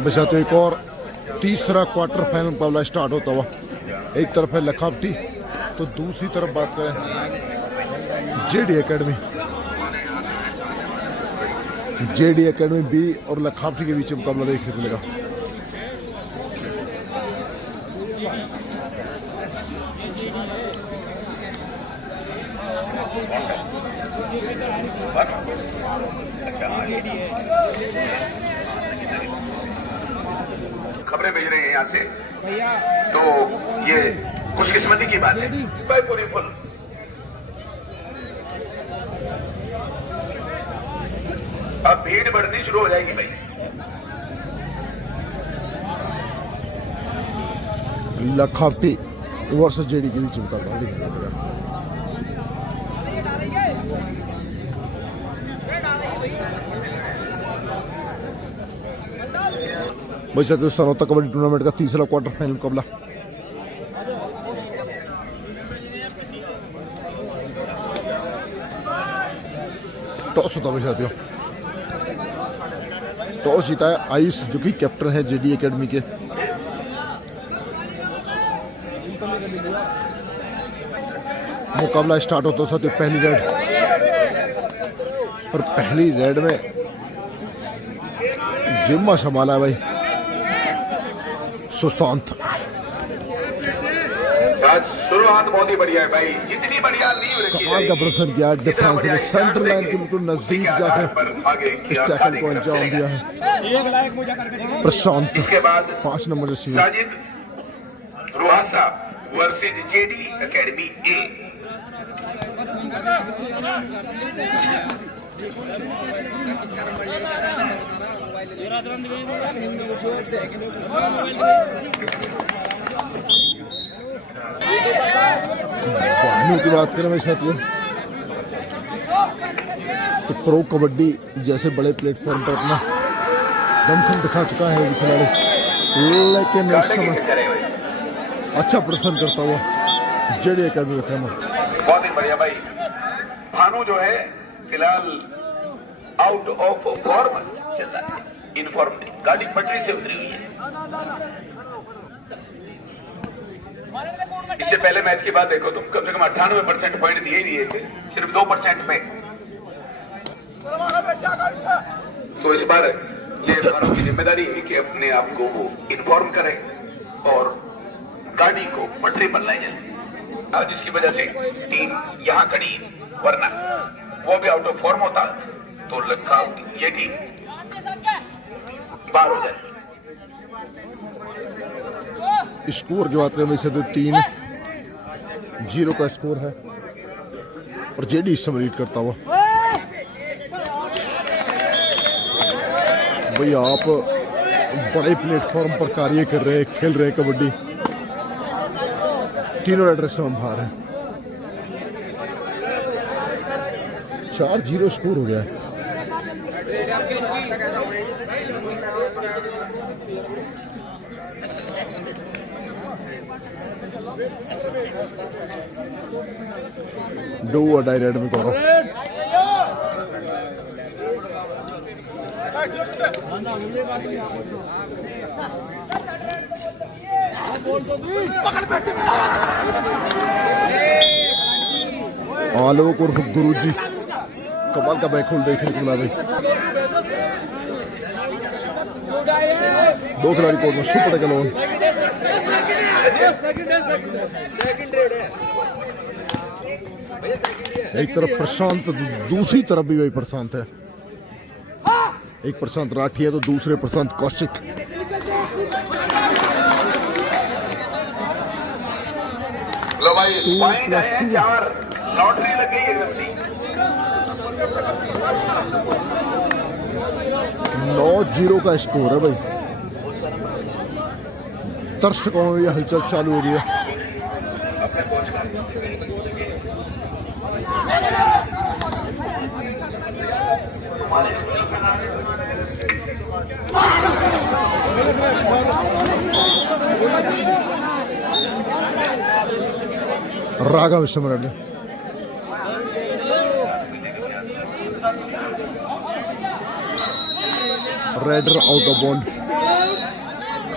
बचा तो एक और तीसरा क्वार्टर फाइनल मुकाबला स्टार्ट होता हुआ। एक तरफ है लखावटी तो दूसरी तरफ बात करें JD Academy. JD Academy B और लखावटी के बीच मुकाबला देखने को मिलेगा। खबरें भेज रहे हैं यहाँ से, तो ये खुशकिस्मती की बात है। पूरी फुल अब भीड़ बढ़नी शुरू हो जाएगी भाई। लखावटी वर्सेस जेडी के बीच मुकाबला देखने को मिलेगा। वैसे तो सनौता कबड्डी टूर्नामेंट का तीसरा क्वार्टर फाइनल मुकाबला टॉस होता है साथियों। टॉस जीता है आयुष जो कि कैप्टन है जेडी एकेडमी के। मुकाबला स्टार्ट होता है साथियों। पहली रेड और पहली रेड में जिम्मा संभाला है भाई सुशांत। शुरुआत बहुत ही बढ़िया है भाई, जितनी बढ़िया कमाल का प्रदर्शन किया डिफेंस ने। सेंटर लाइन के बिल्कुल नजदीक जाकर इस टैकल को अंजाम दिया है प्रशांत। इसके बाद 5 number receiver Sajid Ruhasa versus JD academy A. बहानों की बात करें वैसे साथियों तो प्रो कबड्डी जैसे बड़े प्लेटफॉर्म पर अपना दमखम दिखा चुका है ये खिलाड़ी, लेकिन इस समय अच्छा प्रदर्शन करता हुआ जेडी एकेडमी का खेमा। बहुत ही बढ़िया भाई। भानु जो है फिलहाल आउट ऑफ फॉर्म चल रहा है, इनफॉर्म नहीं, गाड़ी पटरी से उतरी हुई है। इससे पहले मैच की बात देखो तुम, कम से कम 98% पॉइंट दिए थे, सिर्फ 2% पे। तो इस बार ये भानु की जिम्मेदारी है कि अपने आप को वो इन्फॉर्म करे और गाड़ी को पटरी पर लाई जाए, जिसकी वजह से टीम यहाँ खड़ी, वरना वो भी आउट ऑफ फॉर्म होता तो लखा ये टीम बाहर हो जाए। स्कोर की बात करें वैसे तो 3-0 का स्कोर है और जेडी इस समय लीड करता हुआ। भाई आप बड़े प्लेटफॉर्म पर कार्य कर रहे हैं, खेल रहे हैं कबड्डी। तीनों एड्रेस में हम बाहर हैं। 4-0 स्कोर हो गया है। डू अडाई रेड में करो। आलोक और गुरुजी कमाल का बैकहोल देखने को मिला भाई। 2 खिलाड़ी कोर्ट में सुपर टैकल ऑन। एक तरफ प्रशांत दूसरी तरफ भी वही प्रशांत है। एक प्रशांत राठी है तो दूसरे प्रशांत कौशिक। लो भाई, पॉइंट है 4, लॉटरी लग गई है। 9-0 का स्कोर है भाई। दर्शकों में ये हलचल चालू हो गई है। Raghav Vishwamaran raider out of bound.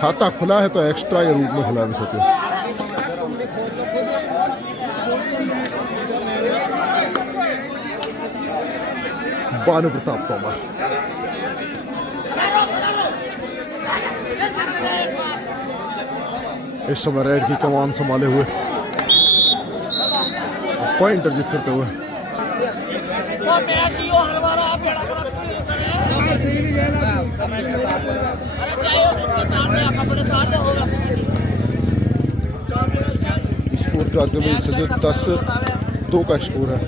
खाता खुला है तो एक्स्ट्रा के रूप में खुला है सकते। भानु प्रताप तोमर इस समय रेड की कमान संभाले हुए पॉइंट अर्जित करते हुए। स्कोर जाते हुए 10-2 का स्कोर है।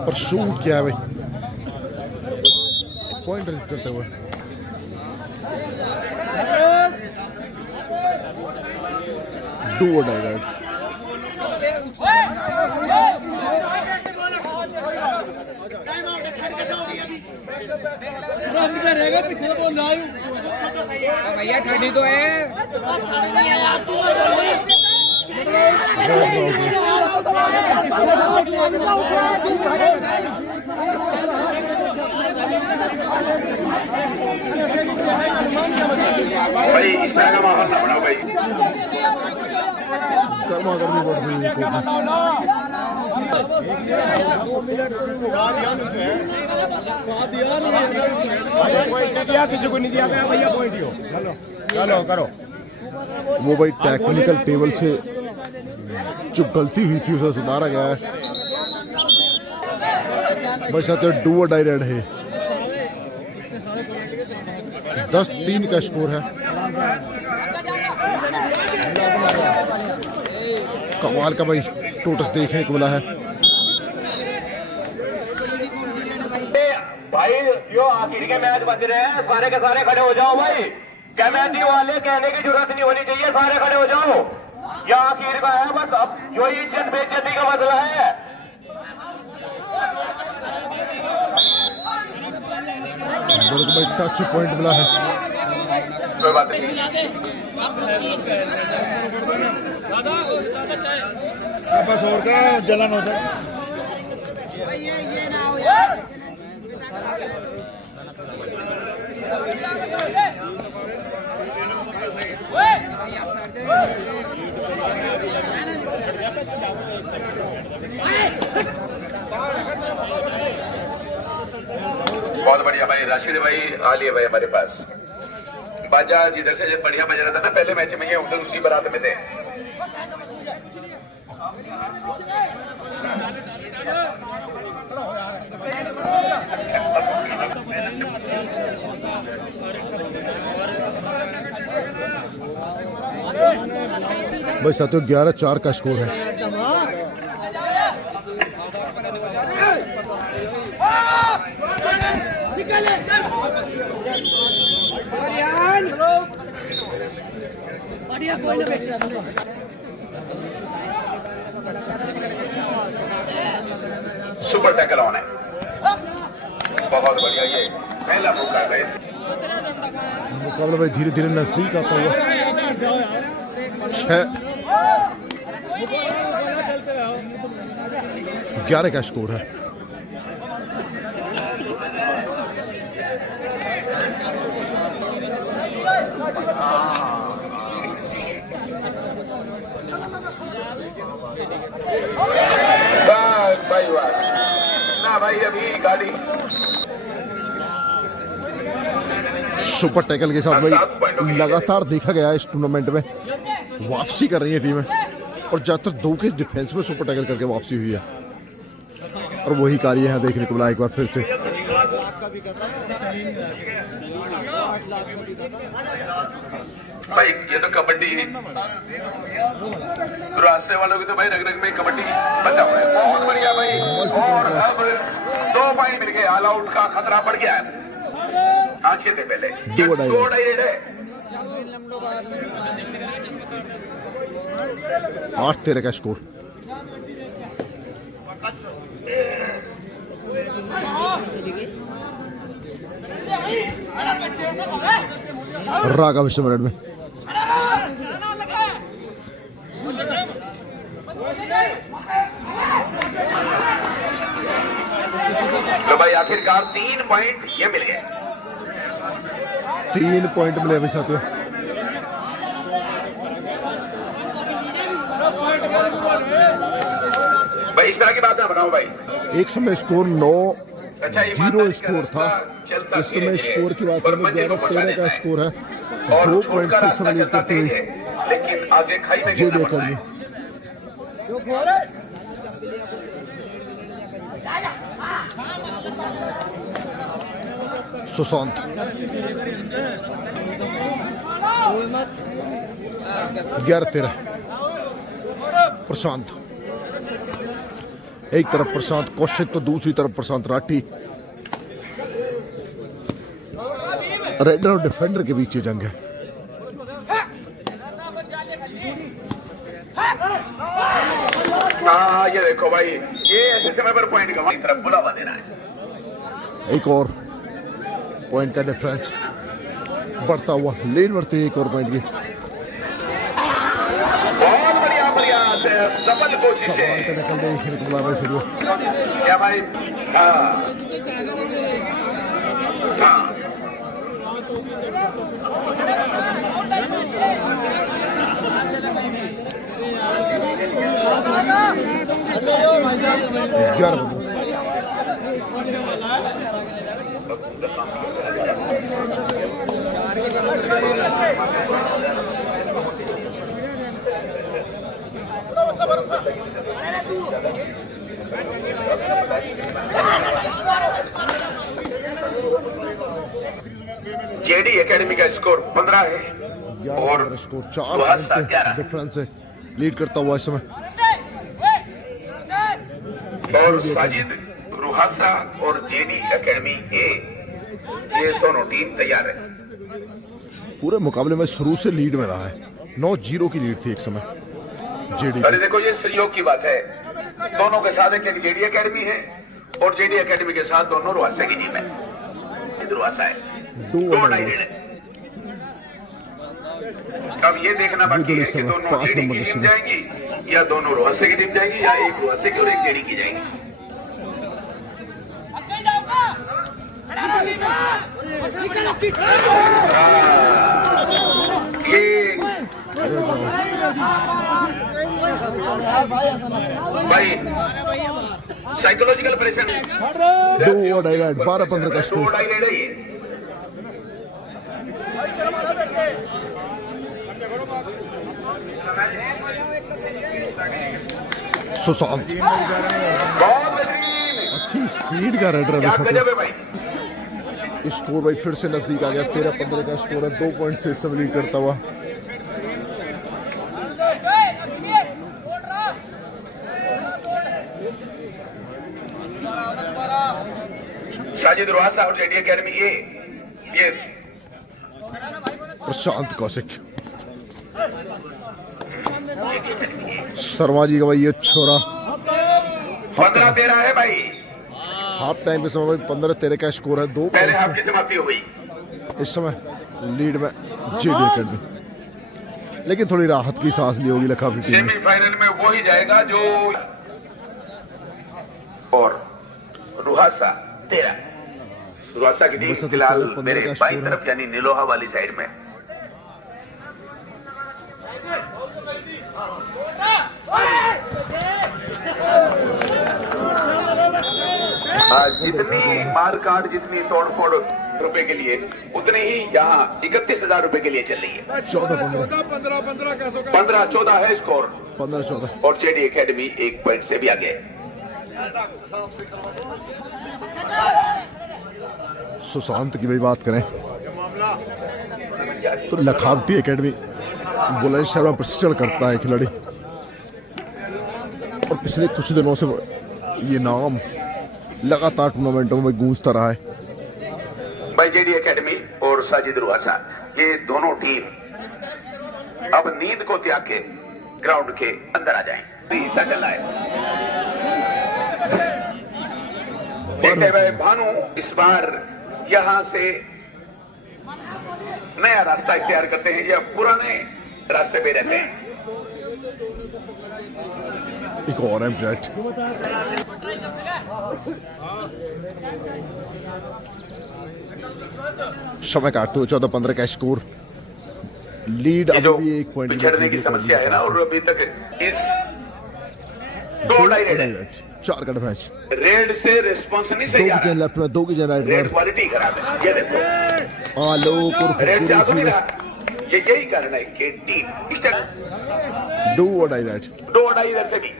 और शूट किया है भाई, पॉइंट अर्जित करते हुए। डू और डाई रेड। भैया ठंडी तो है। भाई इस तरह का माहौल ना बनाओ भाई। गर्मा गर्मी बढ़ रही है। चलो करो। वो भाई टेक्निकल टेबल से जो गलती हुई थी उसे सुधारा गया है। भाई साथ डू और डाई रेड है। 10-3 का स्कोर है। कमाल का भाई टोटस देखने को मिला है। भाई यो आखिर के मैच बज रहे हैं, सारे के सारे खड़े हो जाओ भाई। कमेटी वाले कहने की जरूरत नहीं होनी चाहिए, सारे खड़े हो जाओ। यह आखिर का है, बस अब जो इज्जत बेइज्जती का मसला है। भाई टच पॉइंट मिला है। कोई बात नहीं। बस और क्या जलन होता है। बहुत बढ़िया भाई राशिद भाई आ लिए भाई हमारे पास। बाजा जिधर से बढ़िया बज रहा था ना पहले मैच में, ये उधर उसी बारात में थे। भाई साथियों 11-4 का स्कोर है। सुपर टैकल ऑन है, बहुत बढ़िया। ये पहला मौका है भाई। मुकाबला भाई धीरे धीरे नजदीक आता हुआ। 11 का स्कोर है। भाई ना भाई अभी गाड़ी सुपर टैकल के साथ भाई लगातार देखा गया इस टूर्नामेंट में वापसी कर रही है टीमें, और ज्यादातर 2 के डिफेंस में सुपर टैकल करके वापसी हुई है, और वही कार्य यहाँ देखने को मिला एक बार फिर से। भाई ये तो कबड्डी रास्ते वालों की तो भाई रग रग में कबड्डी बचा हुआ है। बहुत बढ़िया भाई, और अब 2 पॉइंट मिल गए। ऑल आउट का खतरा बढ़ गया है। अच्छे थे पहले 2 डाई है। 8-13 का स्कोर। राघव इस मिनट में तो भाई आखिरकार 3 पॉइंट ये मिल गए। 3 पॉइंट मिले अभी साथियों। भाई इस तरह की बात ना बनाओ भाई। एक समय स्कोर 9-0 स्कोर था। चलता इस समय स्कोर की बात करें 11-13 का स्कोर है। 2 पॉइंट से समय लीड करते हुए लेकिन आगे खाई में जेडी गिरना पड़ता अकेडमी। है। सुशांत 11-13 प्रशांत, एक तरफ प्रशांत कौशिक तो दूसरी तरफ प्रशांत राठी। रेडर और डिफेंडर के बीच ये जंग है। हाँ ये देखो भाई, ये ऐसे समय पर पॉइंट का तरफ बुलावा देना है। एक और पॉइंट का डिफरेंस बढ़ता हुआ, लेन बढ़ती है एक और पॉइंट की। बहुत बढ़िया प्रयास है, सफल कोशिश कमाल है। का निकल दे खेल को बुलावा शुरू। क्या भाई? हाँ हाँ 11 जेडी एकेडमी का स्कोर 15 है और स्कोर 4 रुहासा पॉइंट 11 डिफरेंस से लीड करता हुआ इस समय। और साजिद रुहासा और जेडी एकेडमी ए, ये दोनों टीम तैयार है। पूरे मुकाबले में शुरू से लीड में रहा है। 9-0 की लीड थी एक समय जेडी। अरे देखो ये संयोग की बात है, दोनों के साथ एक जेडी एकेडमी है और जेडी एकेडमी के साथ दोनों रुहासा की टीम है। रुहासा है 2 डाइडेड है। अब ये देखना बाकी है कि दोनों 5 जेडी नंबर की की टीम जाएंगी या दोनों रुहासा की टीम जाएंगी या एक रुहासा की और एक जेडी की जाएंगी। ये भाई साइकोलॉजिकल प्रेशर 2 डाइवेट 12-15 का स्कोर। सुशांत बहुत बेहतरीन, अच्छी स्पीड का रेडर क्या है गजब है भाई। स्कोर भाई फिर से नजदीक आ गया। 13-15 का स्कोर है। 2 पॉइंट से इस समय लीड करता हुआ। साजिद रुहासा और जेडी एकेडमी ये प्रशांत कौशिक शर्मा जी का भाई ये छोरा 15-13 है भाई। हाफ टाइम के समय भाई 15-13 का स्कोर है। 2 पहले हाफ पॉइंट की समाप्ति हो गई। इस समय लीड में जेडी एकेडमी, लेकिन थोड़ी राहत की सांस ली होगी लखा की टीम ने। सेमीफाइनल में वो ही जाएगा जो, और रुहासा 13, रुहासा की टीम वैसे तो फिलहाल 15 मेरे का बाई स्कोर है। तरफ यानी नीलोहा वाली साइड में। आज जितनी मार काट, जितनी तोड़ फोड़ रुपए के लिए, उतनी ही यहाँ 31,000 रुपए के लिए चल रही है। 14-15 15-14 है स्कोर 15-14 और जेडी एकेडमी 1 पॉइंट से भी आगे है। सुशांत की भी बात करें तो लखावटी एकेडमी बुलंदशहर में प्रशिक्षण करता है खिलाड़ी, और पिछले कुछ दिनों से ये नाम लगातार टूर्नामेंटों में गूंजता रहा है। भाई जेडी एकेडमी और साजिद रुहासा, ये दोनों टीम अब नींद को त्याग के ग्राउंड के अंदर आ जाएं। हिस्सा चल रहा है। देखते हुए भानु इस बार यहां से नया रास्ता इख्तियार करते हैं या पुराने रास्ते पे रहते हैं। एक और एम्प्टी राइट। समय काटते हुए 14-15 का स्कोर। लीड ये जो अभी भी 1 पॉइंट पिछड़ने की समस्या है ना, और अभी तक इस दो डाई रेड है। 4 का मैच। रेड से रिस्पॉन्स नहीं 2 सही आ की रहा, चेन लेफ्ट में, 2 की चेन राइट रेड पर। क्वालिटी खराब है। ये देखो आलोक और रेड से आगे नहीं गुरुजी रहा, ये यही कारण है कि टीम डू और डाई राइट। दो डाई इधर से भी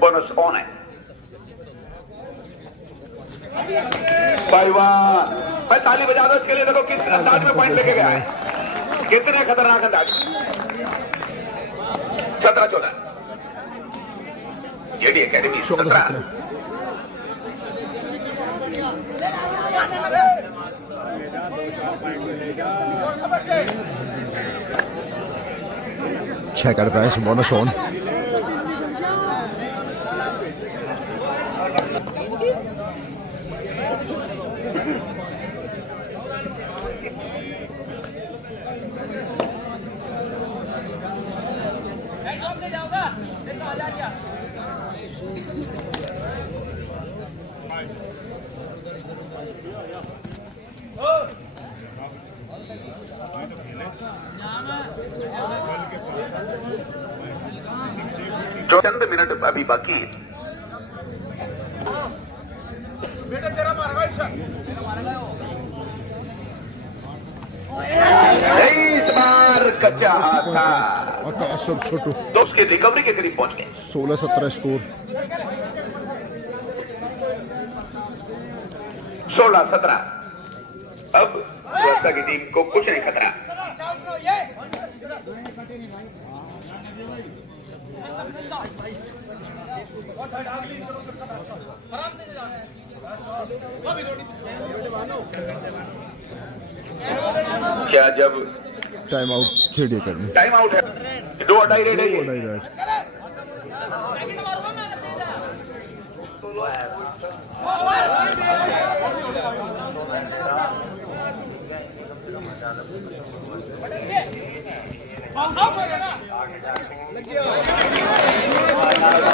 बोनस ऑन है। भाईवान भाई ताली बजा दो इसके लिए। देखो किस अंदाज में पॉइंट लेके गया है, कितने खतरनाक अंदाज। 17-14 जेडी एकेडमी 17। 6 का मैच बोनस ऑन। जो चंद मिनट अभी बाकी है। इस बार कच्चा हाथ था आकाश और छोटू। तो उसकी रिकवरी के करीब पहुंच गए। 16-17 स्कोर। 16-17 अब वर्षा की टीम को कुछ नहीं खतरा। क्या जब time out JD Academy. Time out है, 2 डाई रेड है ये। Die right.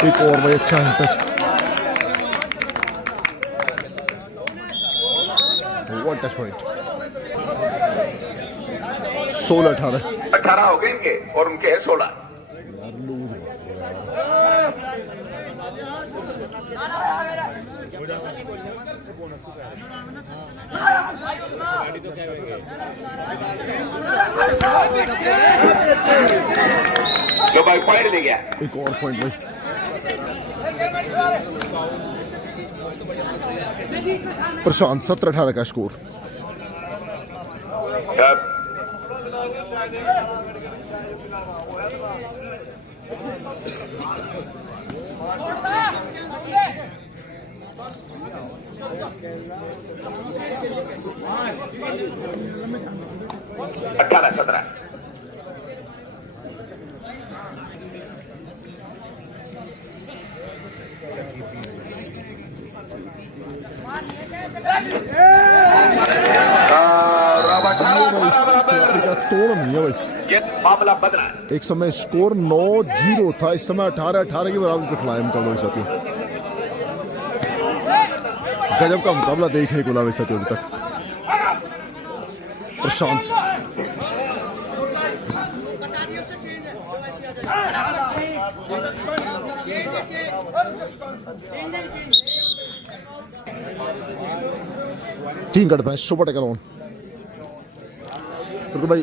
एक और भाई अच्छा है टच। What touch point. 16-18। 18 हो गए इनके और उनके है 16। लो भाई पॉइंट ले गया। एक और पॉइंट भाई। प्रशांत 17-18 का स्कोर। अब 18-17 तोड़ नहीं है भाई। ये मामला बदला। एक समय स्कोर 9-0 था, इस समय 18-18 के बराबर पे खिलाया मुकाबला हुआ साथियों। गजब का मुकाबला देखने को मिला साथियों अभी तक। Prashant team cut match super tackle on. तो भाई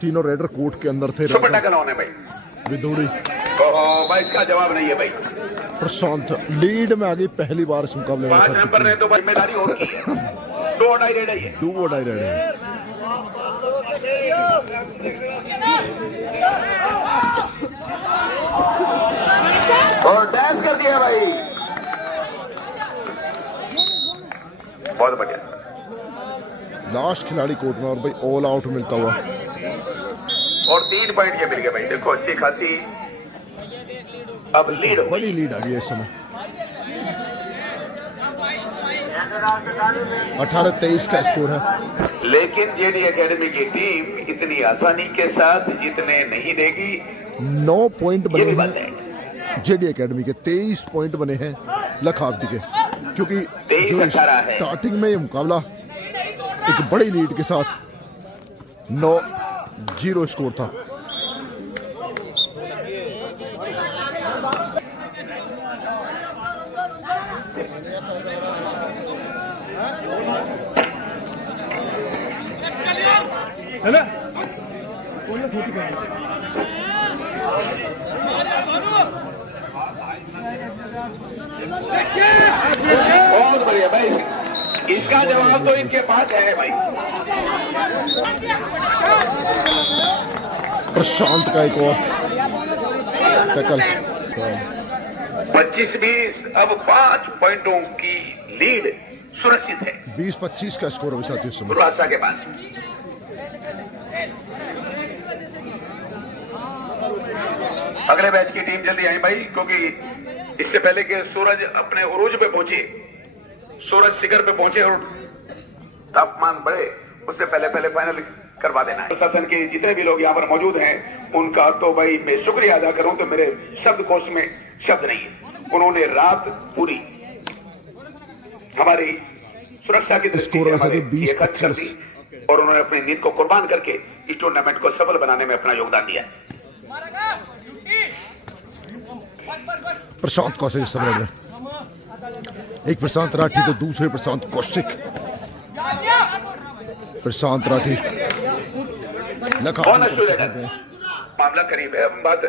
तीनों रेडर कोर्ट के अंदर थे। सुपर टैकल ऑन है भाई। विदुड़ी भाई इसका जवाब नहीं है भाई। प्रशांत लीड में आ गई पहली बार इस मुकाबले में। 5 नंबर ने तो भाई जिम्मेदारी और की है। 2 डाई रेड है ये। 2 डाई रेड है। और डैश कर दिया भाई। बहुत बढ़िया। लास्ट खिलाड़ी कोर्ट में और भाई ऑल आउट मिलता हुआ। और 3 पॉइंट ये मिल गए भाई। देखो अच्छी खासी अब लीड बड़ी लीड आ गई है इस समय। 18-23 का स्कोर है। लेकिन जेडी एकेडमी की टीम इतनी आसानी के साथ जीतने नहीं देगी, 9 पॉइंट ये बने भी बात हैं है। जेडी एकेडमी के, 23 पॉइंट बने हैं लखावटी के, क्योंकि 23-18 है। स्टार्टिंग में ये मुकाबला एक बड़ी लीड के साथ 9-0 स्कोर था। बहुत बढ़िया भाई, इसका जवाब तो इनके पास है भाई। प्रशांत का एक और टैकल। 25-20, अब 5 पॉइंटों की लीड सुरक्षित है 20-25 का स्कोर अभी साथियों इस समय। दुर्वासा के पास। अगले मैच की टीम जल्दी आई भाई, क्योंकि इससे पहले कि सूरज अपने उरूज पे पहुंचे, सूरज शिखर पे पहुंचे और तापमान बढ़े, उससे पहले फाइनल करवा देना है। प्रशासन के जितने भी लोग यहाँ पर मौजूद हैं, उनका तो भाई मैं शुक्रिया अदा करूं तो मेरे शब्दकोश में शब्द नहीं है। उन्होंने रात पूरी हमारी सुरक्षा की दृष्टि स्कोर से वैसे हमारे तो 20-25 ये खर्च कर दी और उन्होंने अपनी नींद को कुर्बान करके इस टूर्नामेंट को सफल बनाने में अपना योगदान दिया। प्रशांत कौशिक इस समय में, एक प्रशांत राठी तो दूसरे प्रशांत कौशिक। प्रशांत राठी बोनस टू लेटर, मामला करीब है, अब बात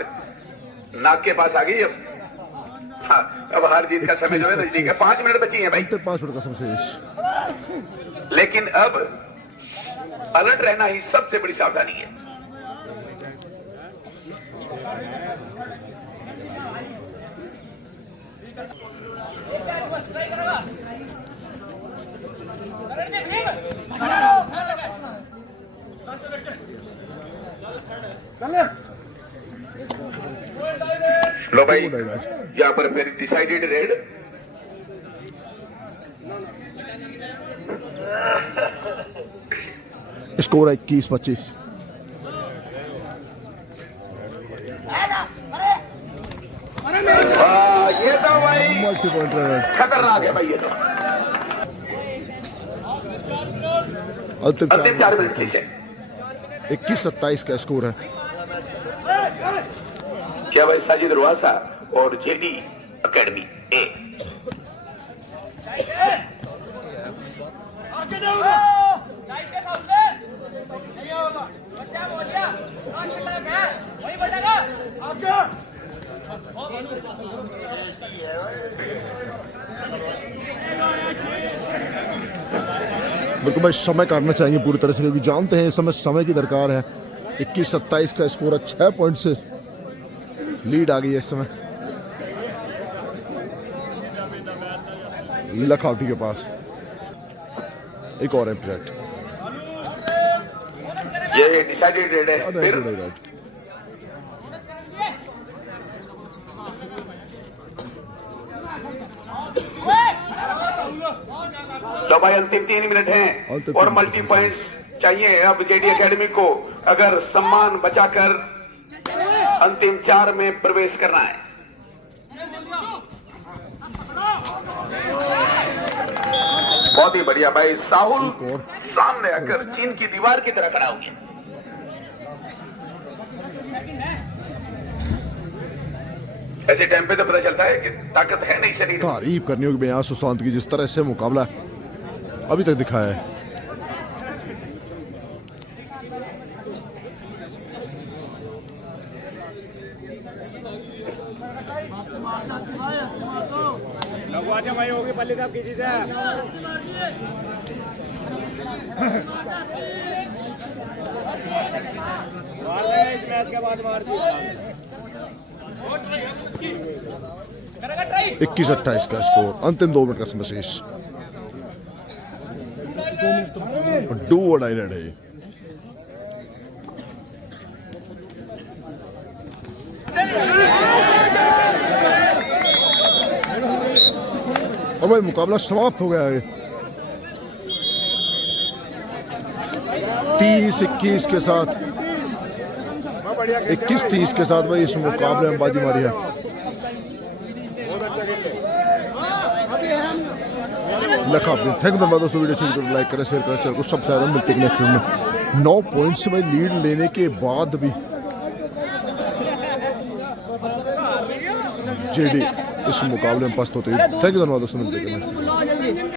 नाक के पास आ गई। अब अब हार जीत का समय जो है नजदीक है, 5 मिनट बची है भाई, 5 मिनट का समय शेष। लेकिन अब अलर्ट रहना ही सबसे बड़ी सावधानी है। लो भाई, यहाँ पर फिर डिसाइडेड रेड। स्कोर है 21-25। ये तो भाई मल्टी पॉइंट रन, खतरनाक है भाई, ये तो अंतिम 4 मिनट से 21-27 का स्कोर है। क्या भाई साजिद रुआसा और जेडी एकेडमी ए। बिल्कुल भाई, समय काटना चाहिए पूरी तरह से, क्योंकि जानते हैं इस समय की दरकार है। 21-27 का स्कोर है, 6 पॉइंट से लीड आ गई है इस समय लखावटी के पास। एक और एम्प्रेट, ये डिसाइडेड रेड है फिर। तो भाई अंतिम 3 मिनट हैं और मल्टी पॉइंट्स चाहिए अब जेडी एकेडमी को, अगर सम्मान बचाकर अंतिम 4 में प्रवेश करना है। बहुत ही बढ़िया भाई, साहुल सामने आकर चीन की दीवार की तरह खड़ा हो गया। ऐसे टाइम पे तो पता चलता है कि ताकत है नहीं शरीर में। तारीफ करनी होगी बयान सुशांत की, जिस तरह से मुकाबला अभी तक दिखाया है। भाई होगी पल्ली साहब किसी से मार देगा इस मैच के बाद, मार दी। 21-28 का स्कोर, अंतिम 2 मिनट का समय शेष। डू और डाई रेड है। और भाई मुकाबला समाप्त हो गया है। 30-21 के साथ 21-30 के साथ भाई इस मुकाबले में बाजी मारी है। लखा अपने थैंक धन्यवाद दोस्तों, वीडियो अच्छी लगी तो लाइक करें, शेयर करें, चैनल को सब्सक्राइब करें। मिलते हैं नेक्स्ट वीडियो में। 9 पॉइंट से भाई लीड लेने के बाद भी जेडी इस मुकाबले में पस्त होते हैं। थैंक यू धन्यवाद दोस्तों, मिलते हैं।